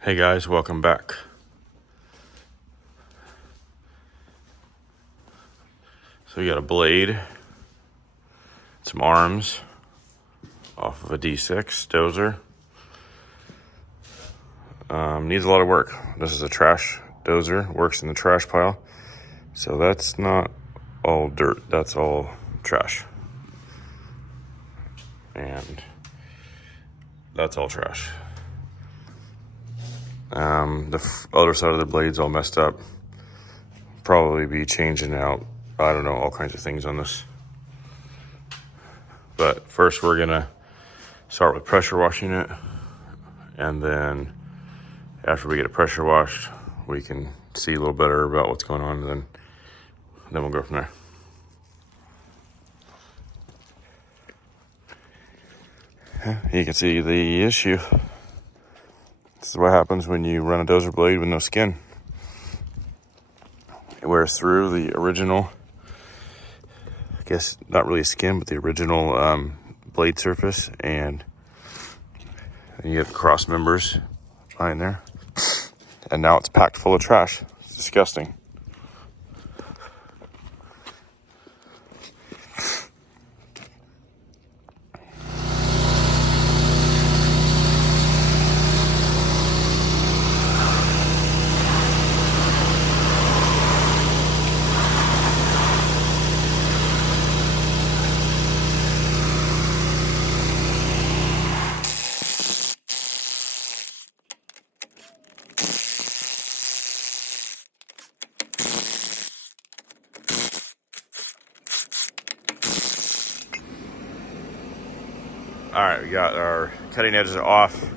Hey guys, welcome back. So we got a blade, some arms off of a D6 dozer. Needs a lot of work. This is a trash dozer, works in the trash pile. So that's not all dirt, that's all trash. And that's all trash. The other side of the blade's all messed up. Probably be changing out, I don't know, all kinds of things on this. But first we're gonna start with pressure washing it. And then after we get it pressure washed, we can see a little better about what's going on, and then we'll go from there. You can see the issue. This is what happens when you run a dozer blade with no skin. It wears through the original, I guess not really skin, but the original blade surface, and you have cross members behind there. And now it's packed full of trash. It's disgusting. All right, we got our cutting edges off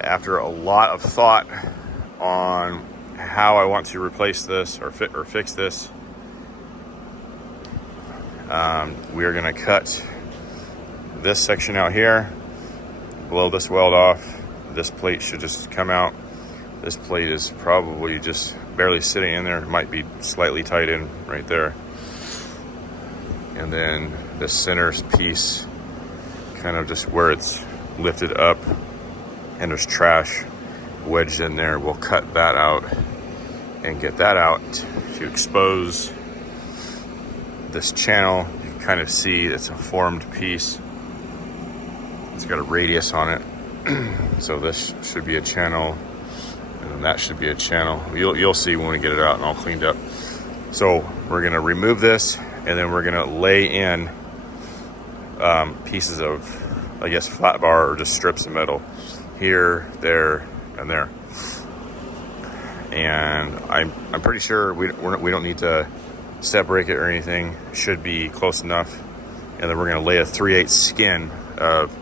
after a lot of thought on how I want to replace this or fix this. We are going to cut this section out here, blow this weld off. This plate should just come out. This plate is probably just barely sitting in there. It might be slightly tight in right there. And then the center piece, kind of just where it's lifted up and there's trash wedged in there, we'll cut that out and get that out to expose this channel. You can kind of see it's a formed piece. It's got a radius on it. So this should be a channel, and that should be a channel. You'll see when we get it out and all cleaned up. So we're gonna remove this, and then we're gonna lay in pieces of, I guess, flat bar or just strips of metal here, there, and there. And I'm pretty sure we don't need to step break it or anything. Should be close enough. And then we're going to lay a 3/8 skin of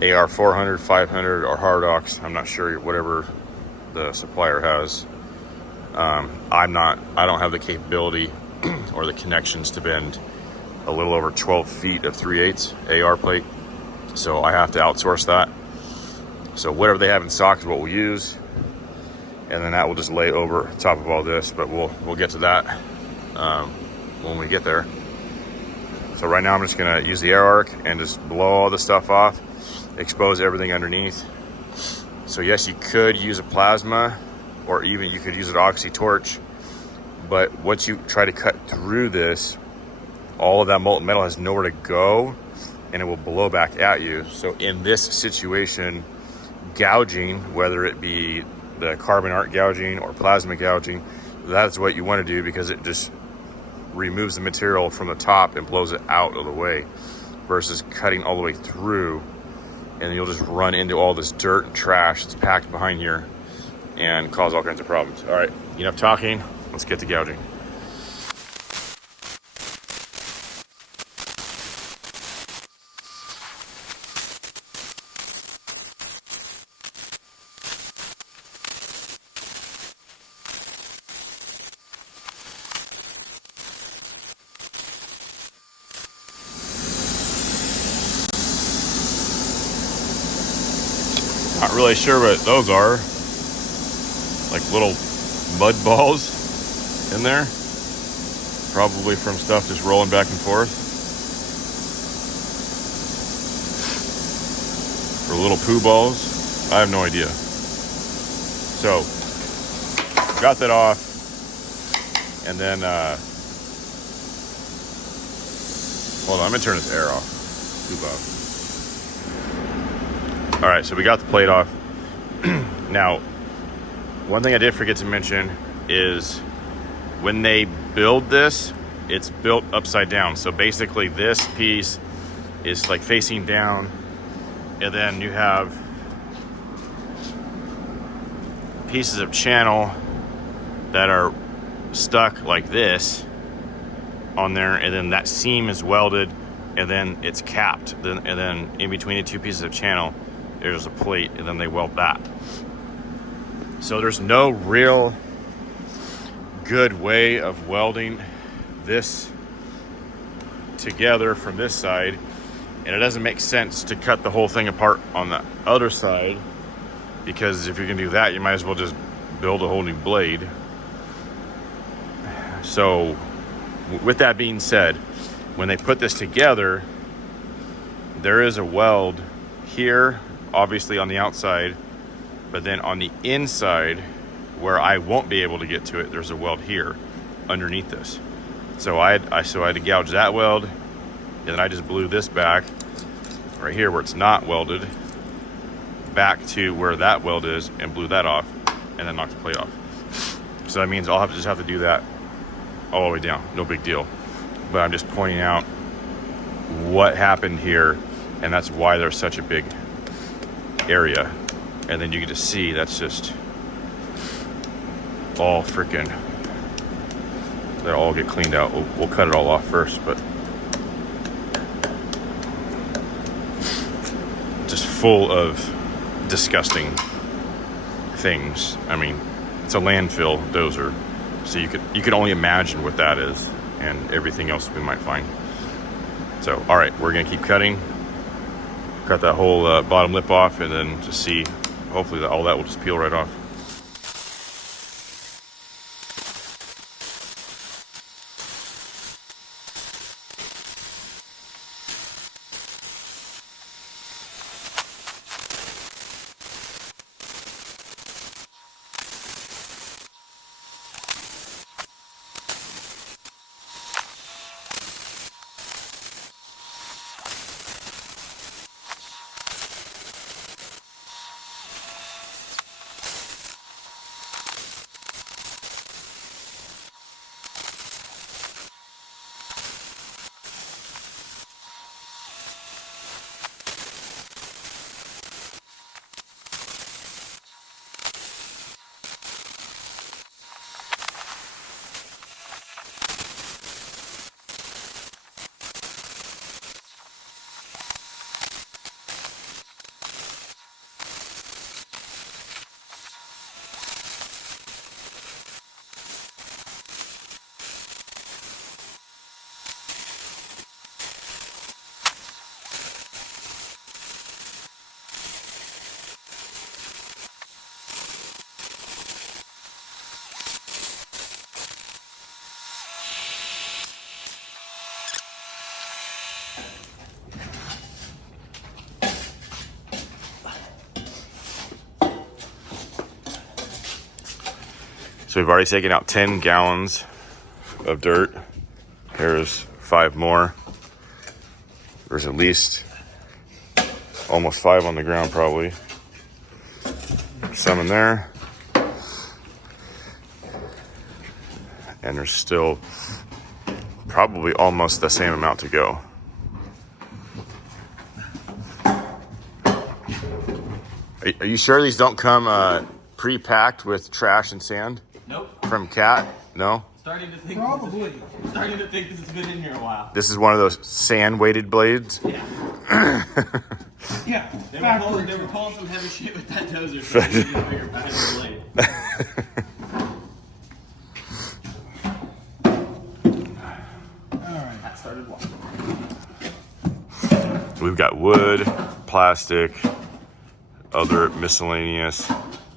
AR 400, 500, or Hardox. I'm not sure, whatever the supplier has. I don't have the capability or the connections to bend a little over 12 feet of 3/8 AR plate. So I have to outsource that. So whatever they have in stock is what we'll use. And then that will just lay over top of all this, but we'll get to that when we get there. So right now I'm just gonna use the air arc and just blow all the stuff off, expose everything underneath. So yes, you could use a plasma, or even you could use an oxy torch, but once you try to cut through this, all of that molten metal has nowhere to go and it will blow back at you. So in this situation, gouging, whether it be the carbon arc gouging or plasma gouging, that's what you want to do, because it just removes the material from the top and blows it out of the way, versus cutting all the way through, and you'll just run into all this dirt and trash that's packed behind here and cause all kinds of problems. All right, enough talking, let's get to gouging. Not really sure what those are. Like little mud balls in there. Probably from stuff just rolling back and forth. Or little poo balls. I have no idea. So got that off, and then hold on, I'm gonna turn this air off. Too loud. All right, so we got the plate off. Now, one thing I did forget to mention is when they build this, it's built upside down. So basically this piece is like facing down, and then you have pieces of channel that are stuck like this on there, and then that seam is welded, and then it's capped. And then in between the two pieces of channel, there's a plate, and then they weld that. So there's no real good way of welding this together from this side, and it doesn't make sense to cut the whole thing apart on the other side, because if you're gonna do that, you might as well just build a whole new blade. So with that being said, when they put this together, there is a weld here, obviously on the outside, but then on the inside, where I won't be able to get to it, there's a weld here underneath this. So I had to gouge that weld, and then I just blew this back right here where it's not welded back to where that weld is, and blew that off, and then knocked the plate off. So that means I'll just have to do that all the way down. No big deal. But I'm just pointing out what happened here, and that's why there's such a big area. And then you get to see that's just all freaking, they'll all get cleaned out. We'll cut it all off first, but just full of disgusting things. I mean, it's a landfill dozer, so you could only imagine what that is, and everything else we might find. So all right, we're gonna keep cutting, cut that whole bottom lip off, and then just see, hopefully all that will just peel right off. So we've already taken out 10 gallons of dirt. Here's 5 more. There's at least almost 5 on the ground probably. Some in there. And there's still probably almost the same amount to go. Are you sure these don't come pre-packed with trash and sand? Nope. From Cat? No? Starting to think Probably. Starting to think this has been in here a while. This is one of those sand-weighted blades? Yeah. Yeah. They were pulling some heavy shit with that dozer, so they needed a bigger blade. Alright. That started walking. We've got wood, plastic, other miscellaneous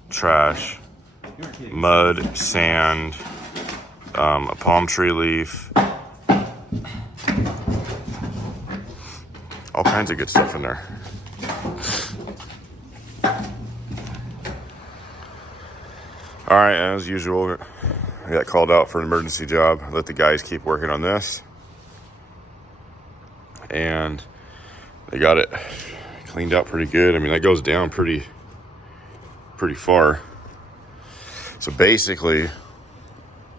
trash, You're kidding. mud, sand, a palm tree leaf, all kinds of good stuff in there. All right, as usual, I got called out for an emergency job. Let the guys keep working on this. And they got it cleaned out pretty good. I mean, that goes down pretty far. So basically,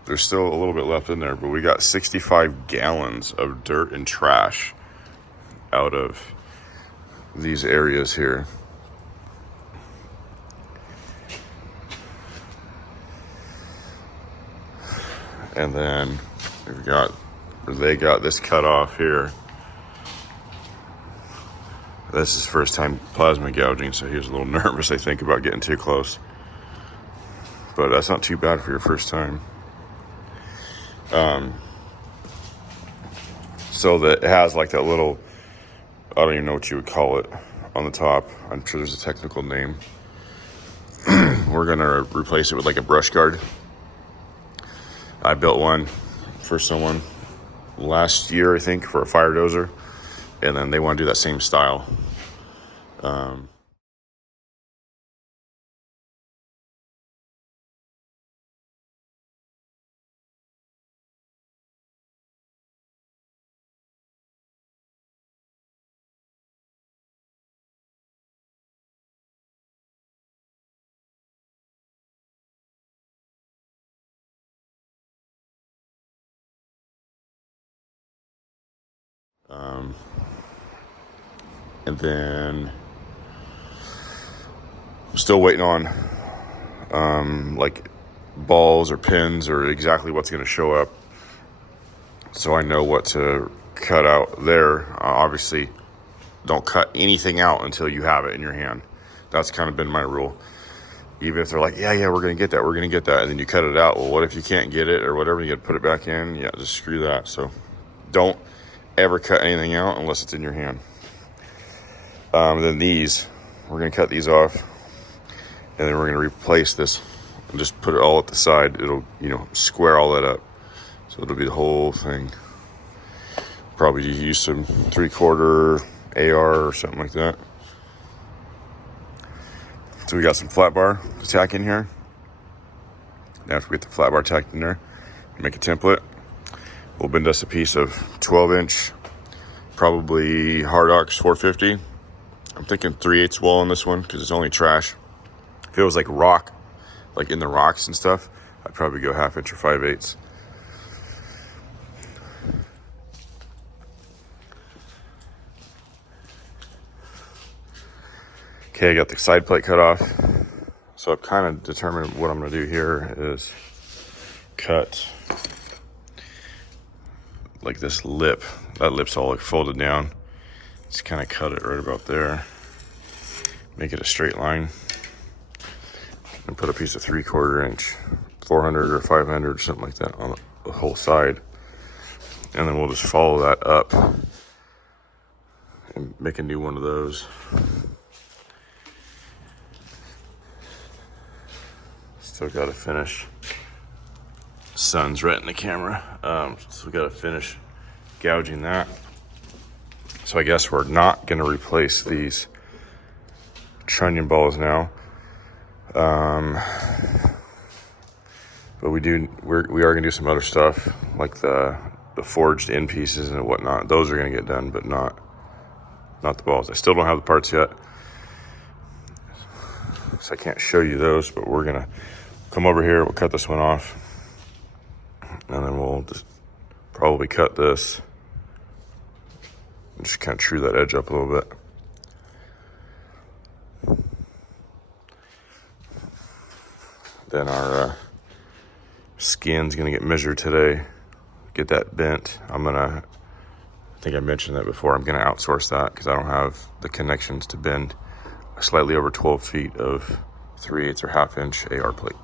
there's still a little bit left in there, but we got 65 gallons of dirt and trash out of these areas here. And then they got this cut off here. This is first time plasma gouging, so he was a little nervous, I think, about getting too close. But that's not too bad for your first time. So that it has like that little, I don't even know what you would call it on the top. I'm sure there's a technical name. We're gonna replace it with like a brush guard. I built one for someone last year, I think, for a fire dozer, and then they want to do that same style. And then I'm still waiting on like balls or pins or exactly what's going to show up, so I know what to cut out there. Obviously, don't cut anything out until you have it in your hand. That's kind of been my rule. Even if they're like, yeah, we're going to get that, and then you cut it out. Well, what if you can't get it or whatever? You got to put it back in. Yeah, just screw that. So don't ever cut anything out unless it's in your hand. Then these, we're going to cut these off, and then we're going to replace this and just put it all at the side. It'll, square all that up. So it'll be the whole thing. Probably use some 3/4 AR or something like that. So we got some flat bar to tack in here. Now after we get the flat bar tacked in there, make a template. We'll bend us a piece of 12-inch, probably Hardox 450. I'm thinking 3/8 wall on this one because it's only trash. If it was like rock, like in the rocks and stuff, I'd probably go 1/2 inch or 5/8. Okay, I got the side plate cut off. So I've kind of determined what I'm gonna do here is cut like this lip. That lip's all like folded down. Just kind of cut it right about there. Make it a straight line. And put a piece of 3/4 inch, 400 or 500 or something like that on the whole side. And then we'll just follow that up and make a new one of those. Still got to finish. Sun's right in the camera. So we got to finish gouging that. So I guess we're not going to replace these trunnion balls now. But we are going to do some other stuff like the forged end pieces and whatnot. Those are going to get done, but not the balls. I still don't have the parts yet, so I can't show you those, but we're going to come over here. We'll cut this one off, and then we'll just probably cut this and just kind of true that edge up a little bit. Then our skin's gonna get measured today, get that bent. I think I mentioned that before, I'm gonna outsource that because I don't have the connections to bend slightly over 12 feet of 3/8 or 1/2 inch AR plate.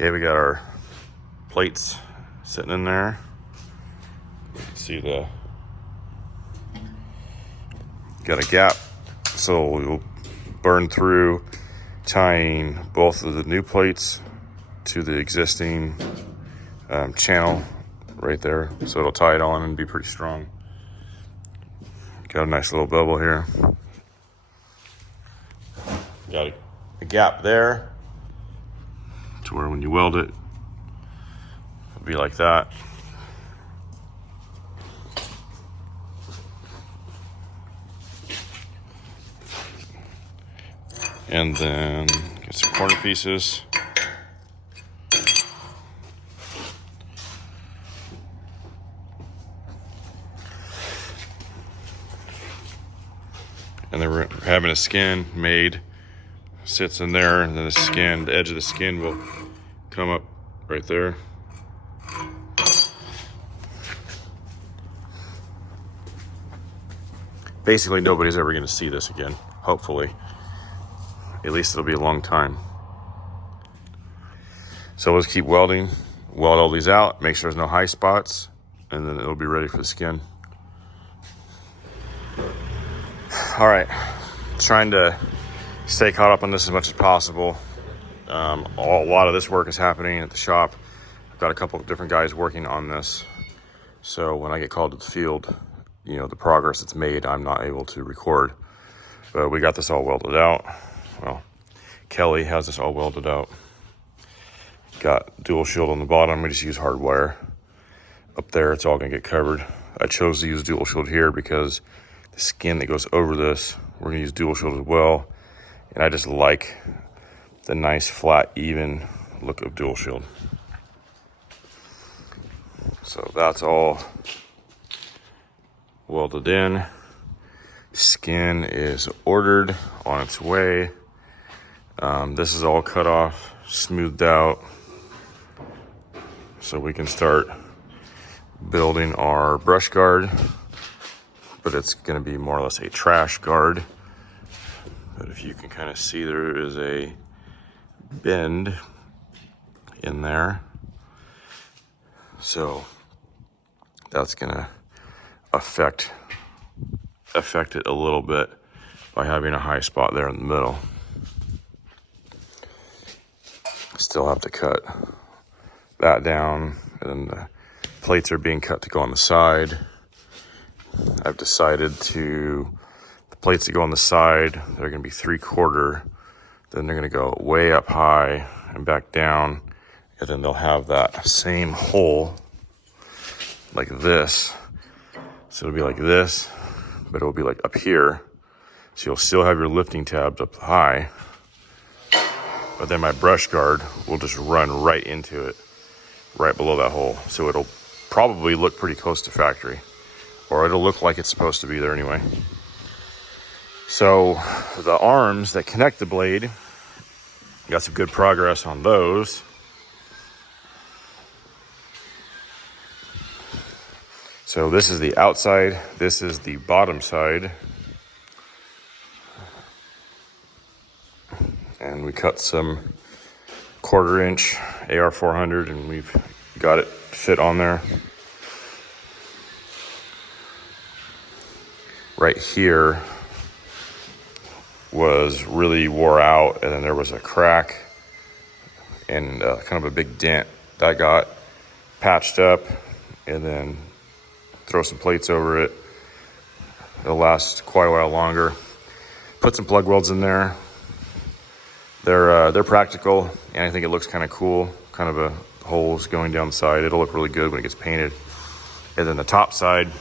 Okay, we got our plates sitting in there. You can see got a gap, so we'll burn through tying both of the new plates to the existing channel right there, so it'll tie it on and be pretty strong. Got a nice little bevel here. Got a gap there to where when you weld it, it'll be like that. And then get some corner pieces. And then we're having a skin made, sits in there, and then the edge of the skin will come up right there. Basically, nobody's ever going to see this again, hopefully. At least it'll be a long time. So let's keep welding, weld all these out, make sure there's no high spots, and then it'll be ready for the skin. All right, trying to stay caught up on this as much as possible. A lot of this work is happening at the shop. I've got a couple of different guys working on this. So when I get called to the field, you know, the progress that's made, I'm not able to record. But we got this all welded out. Well, Kelly has this all welded out. Got dual shield on the bottom. We just use hard wire. Up there, it's all gonna get covered. I chose to use dual shield here because the skin that goes over this, we're gonna use dual shield as well. And I just like the nice, flat, even look of dual shield. So that's all welded in. Skin is ordered, on its way. This is all cut off, smoothed out, so we can start building our brush guard, but it's going to be more or less a trash guard. But if you can kind of see, there is a bend in there, so that's going to affect it a little bit by having a high spot there in the middle. Still have to cut that down, and then the plates are being cut to go on the side. I've decided the plates that go on the side, they're going to be 3/4, then they're going to go way up high and back down, and then they'll have that same hole like this. So it'll be like this, but it'll be like up here. So you'll still have your lifting tabs up high, but then my brush guard will just run right into it, right below that hole. So it'll probably look pretty close to factory, or it'll look like it's supposed to be there anyway. So the arms that connect the blade, got some good progress on those. So this is the outside, this is the bottom side. And we cut some 1/4 inch AR 400 and we've got it fit on there. Right here was really wore out, and then there was a crack and kind of a big dent that got patched up, and then throw some plates over it. It'll last quite a while longer. Put some plug welds in there. They're practical, and I think it looks kind of cool. Kind of a holes going down the side. It'll look really good when it gets painted. And then the top side,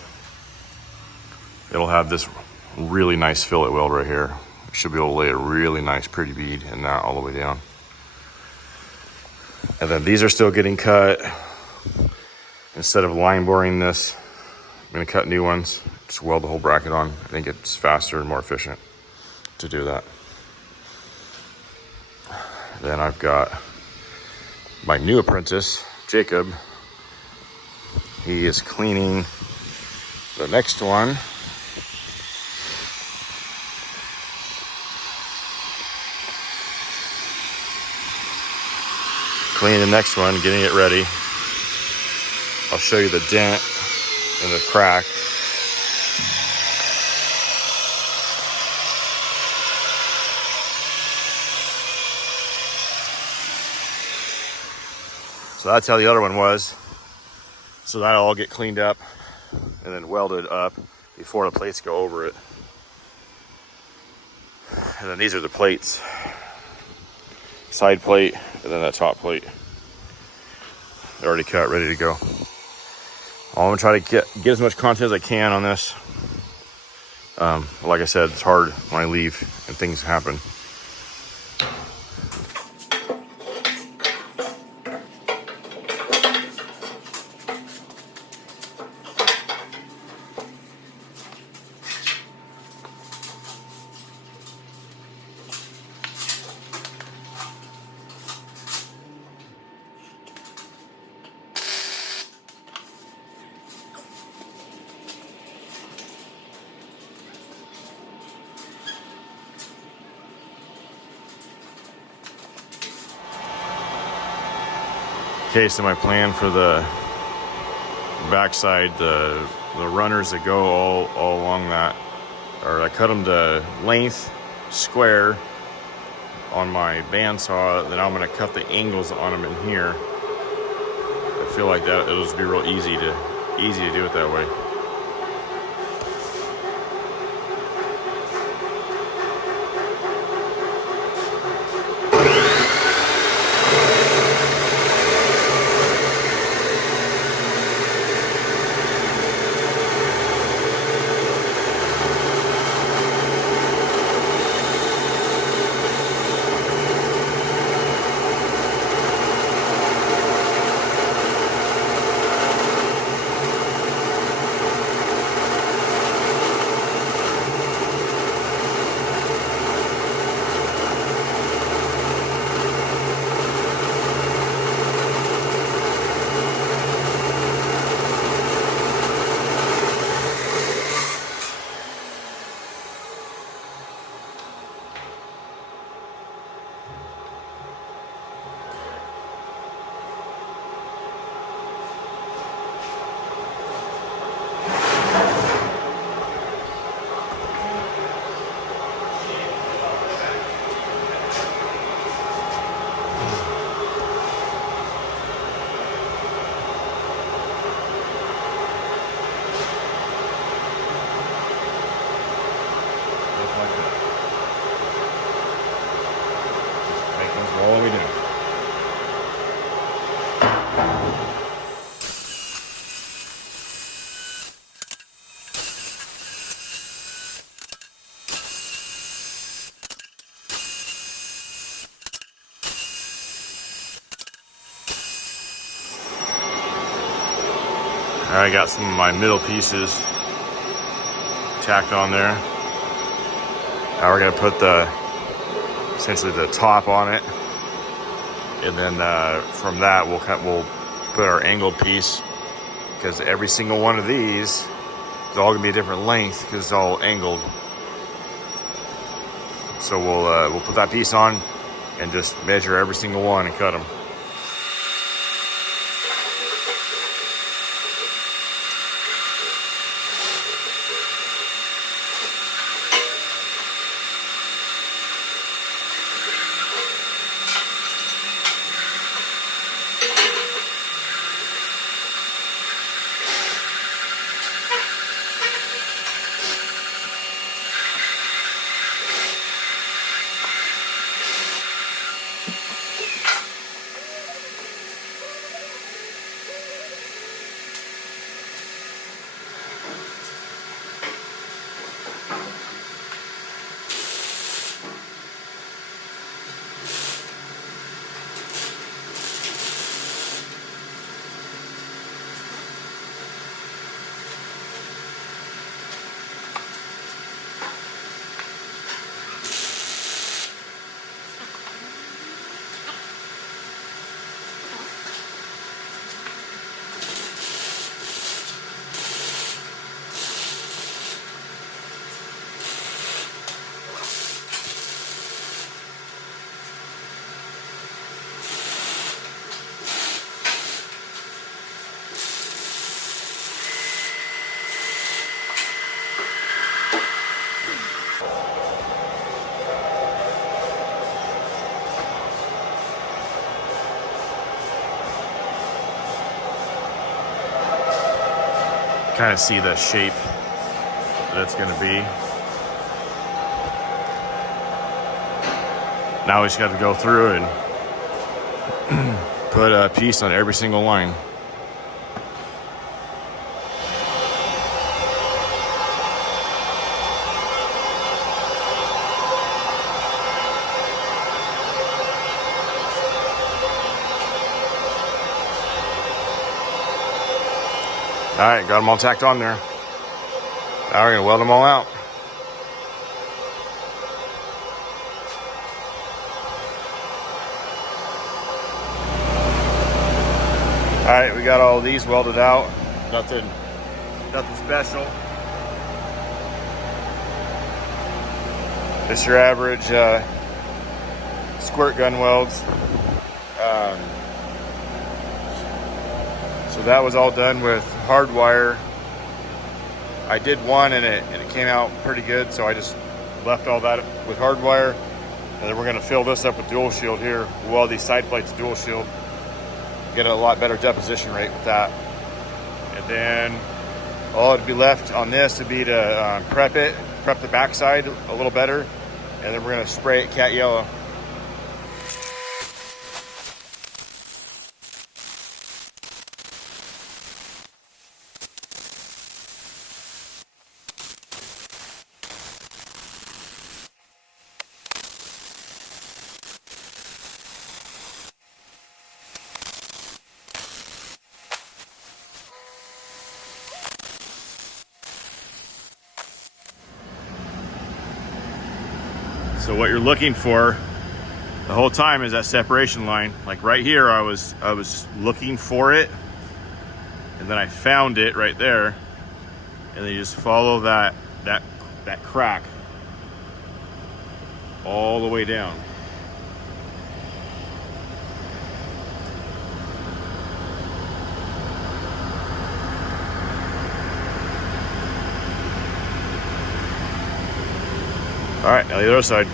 it'll have this really nice fillet weld right here. Should be able to lay a really nice pretty bead and not all the way down. And then these are still getting cut. Instead of line boring this, I'm gonna cut new ones. Just weld the whole bracket on. I think it's faster and more efficient to do that. Then I've got my new apprentice, Jacob. He is cleaning the next one. cleaning the next one, getting it ready. I'll show you the dent and the crack. So that's how the other one was. So that'll all get cleaned up and then welded up before the plates go over it. And then these are the plates. Side plate and then that top plate. They're already cut, ready to go. I'm gonna try to get as much content as I can on this. Like I said, it's hard when I leave and things happen. Okay, so my plan for the backside, the runners that go all along that, or I cut them to length, square on my bandsaw. Then I'm going to cut the angles on them in here. I feel like that it'll just be real easy to do it that way. All we do. I got some of my middle pieces tacked on there. Now we're gonna put essentially the top on it. And then from that we'll put our angled piece, because every single one of these is all gonna be a different length because it's all angled. So we'll put that piece on and just measure every single one and cut them. kind of see the shape that it's going to be. Now we just got to go through and put a piece on every single line. All right, got them all tacked on there. Now we're gonna weld them all out. All right, we got all these welded out. Nothing special. Just your average squirt gun welds. So that was all done with hard wire. I did one and it came out pretty good, so I just left all that with hard wire. And then we're gonna fill this up with dual shield here. We'll weld these side plates dual shield. Get a lot better deposition rate with that. And then all it'd be left on this would be to prep the backside a little better. And then we're gonna spray it cat yellow. So what you're looking for the whole time is that separation line. Like right here, I was looking for it, and then I found it right there, and then you just follow that crack all the way down. All right, now the other side.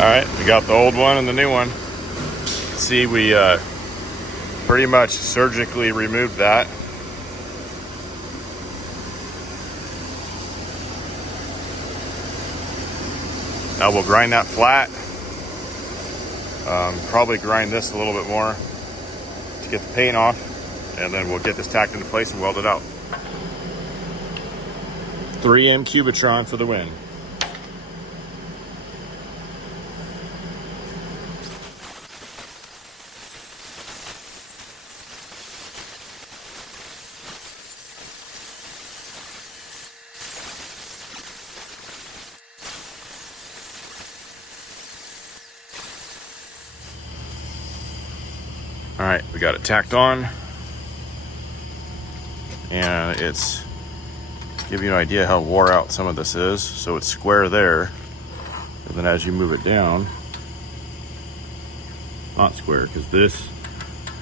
All right, we got the old one and the new one. See, we pretty much surgically removed that. Now we'll grind that flat. Probably grind this a little bit more to get the paint off, and then we'll get this tacked into place and weld it out. 3M Cubitron for the win. All right, we got it tacked on, and it's give you an idea how wore out some of this is. So it's square there, and then as you move it down, not square, because this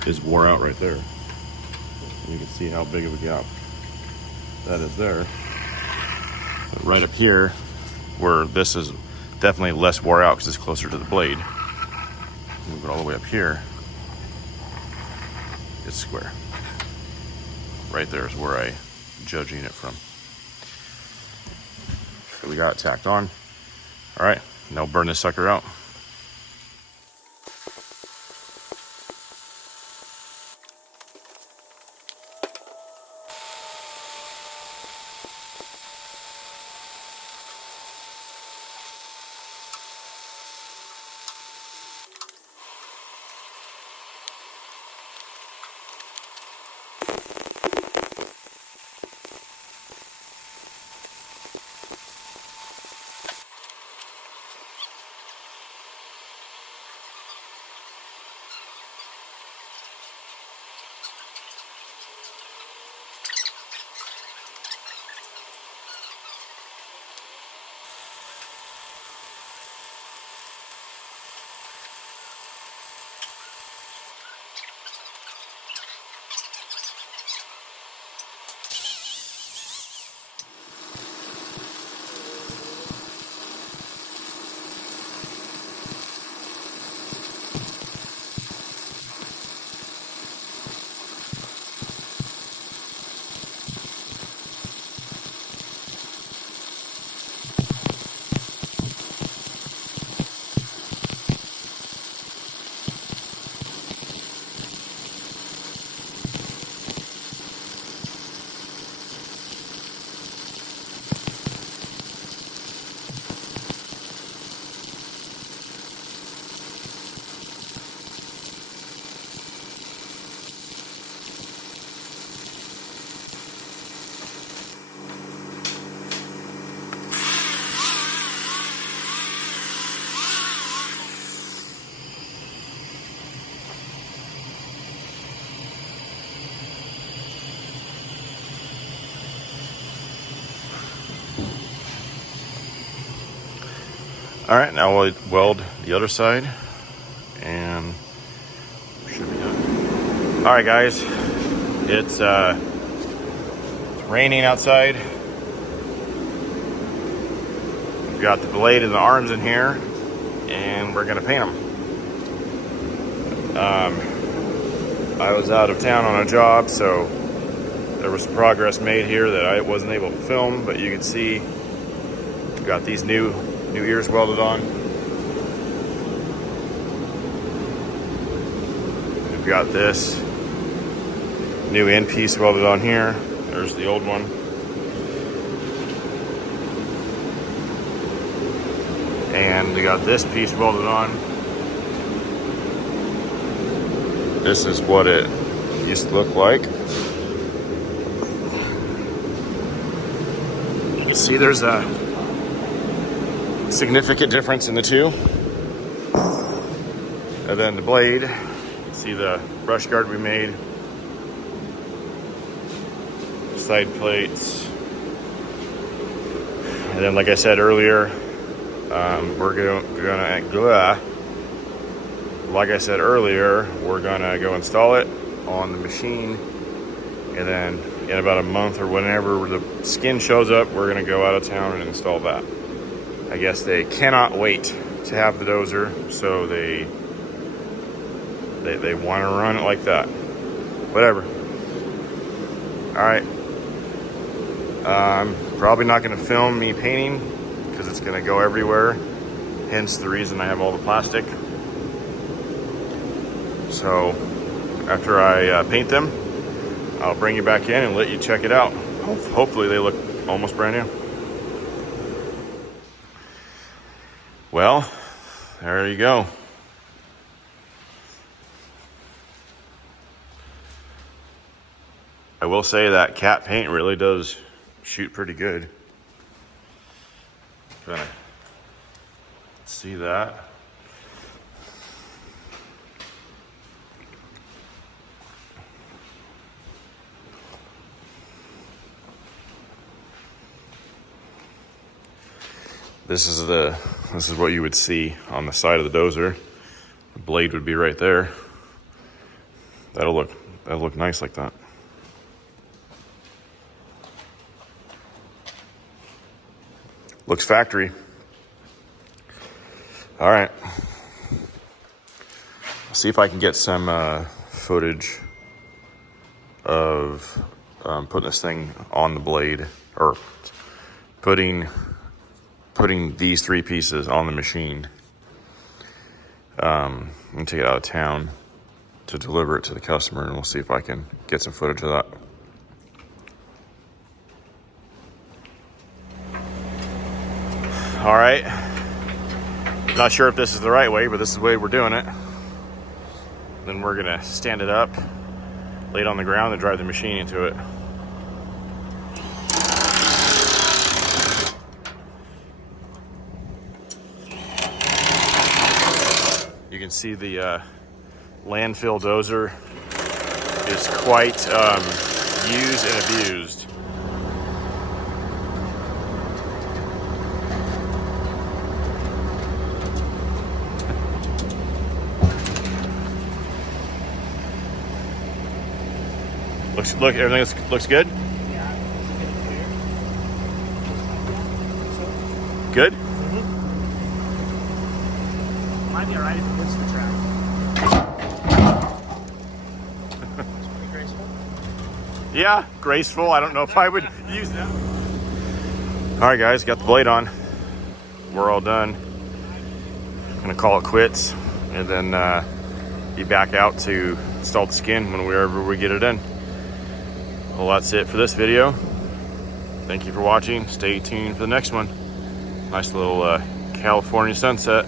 is wore out right there. And you can see how big of a gap that is there. But right up here, where this is definitely less wore out because it's closer to the blade. Move it all the way up here. It's square. Right there is where I'm judging it from. So we got it tacked on. All right, now burn this sucker out. All right, now we'll weld the other side and should be done. All right, guys, it's raining outside. We've got the blade and the arms in here, and we're gonna paint them. I was out of town on a job, so there was some progress made here that I wasn't able to film, but you can see we've got these new ears welded on. We've got this new end piece welded on here. There's the old one. And we got this piece welded on. This is what it used to look like. You can see there's a significant difference in the two. And then the blade, you can see the brush guard we made. Side plates. And then, like I said earlier, we're gonna go install it on the machine, and then in about a month or whenever the skin shows up, we're gonna go out of town and install that. I guess they cannot wait to have the dozer, so they want to run it like that. Whatever. All right. I'm probably not going to film me painting because it's going to go everywhere. Hence the reason I have all the plastic. So after I paint them, I'll bring you back in and let you check it out. Hopefully they look almost brand new. Well, there you go. I will say that cat paint really does shoot pretty good. Kind of see that. This is what you would see on the side of the dozer. The blade would be right there. That'll look nice like that. Looks factory. All right. I'll see if I can get some footage of putting this thing on the blade, or putting these three pieces on the machine. I'm gonna take it out of town to deliver it to the customer, and we'll see if I can get some footage of that. All right. Not sure if this is the right way, but this is the way we're doing it. Then we're gonna stand it up, lay it on the ground, and drive the machine into it. You can see the landfill dozer is quite used and abused. Everything looks good? Yeah. Good? Might be alright if it hits the track. It's pretty graceful. Yeah, graceful. I don't know if I would use that. All right, guys, got the blade on. We're all done. I'm gonna call it quits, and then be back out to install the skin whenever we get it in. Well, that's it for this video. Thank you for watching. Stay tuned for the next one. Nice little California sunset.